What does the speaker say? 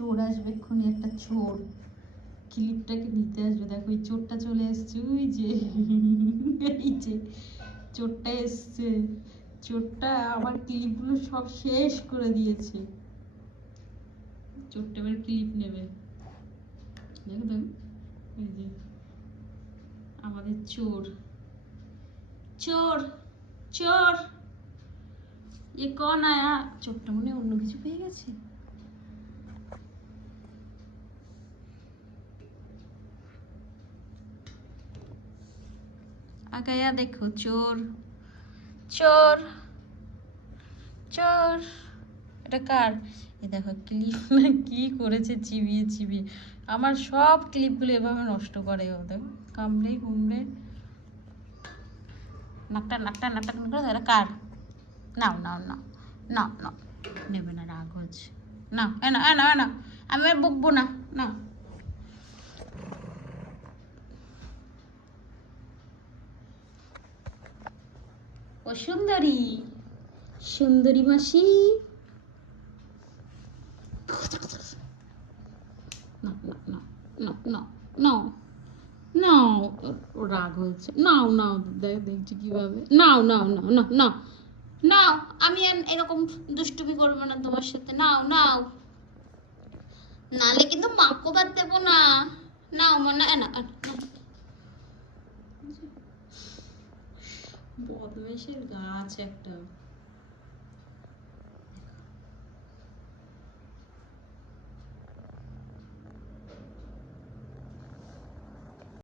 চোর আসবে এক্ষুনি, একটা চোর ক্লিপটাকে নিতে আসবে। দেখো ওই চোরটা চলে এসছে, ওই যে এই যে চোরটা এসছে। চোরটা আমার ক্লিপগুলো সব শেষ করে দিয়েছে। চোরটা এবার ক্লিপ নেবে। দেখো দেখো, এই যে আমাদের চোর। চোর চোর এ কন আয়া। চোরটা মনে অন্য কিছু পেয়ে গেছে। আগায়া দেখো চোর চোর চোর। এটা কার? এ দেখো ক্লিপ না কি করেছে, চিবিয়ে চিবিয়ে আমার সব ক্লিপগুলো এভাবে নষ্ট করে। ও দেখো কামড়ে কুমড়ে নাকটা নাকটা নাকটা করে। এটা কার? নাও নাও নাও নাও নাও, নেবে না, রাগ হচ্ছে। না এনা এনা এনা, আমি আর বকবো না। না ও সুন্দরী, সুন্দরী মাসি। না না না না না নাও নাও, ও রাগ হয়েছে। নাও নাও, দেখছি কিভাবে। নাও নাও নাও নাও নাও নাও, আমি আর এরকম দুষ্টুমি করবো না তোমার সাথে। নাও নাও, নালে কিন্তু মাকো বাদ দেবো না। নাও মনে না, বদমাইশের গাছ একটা।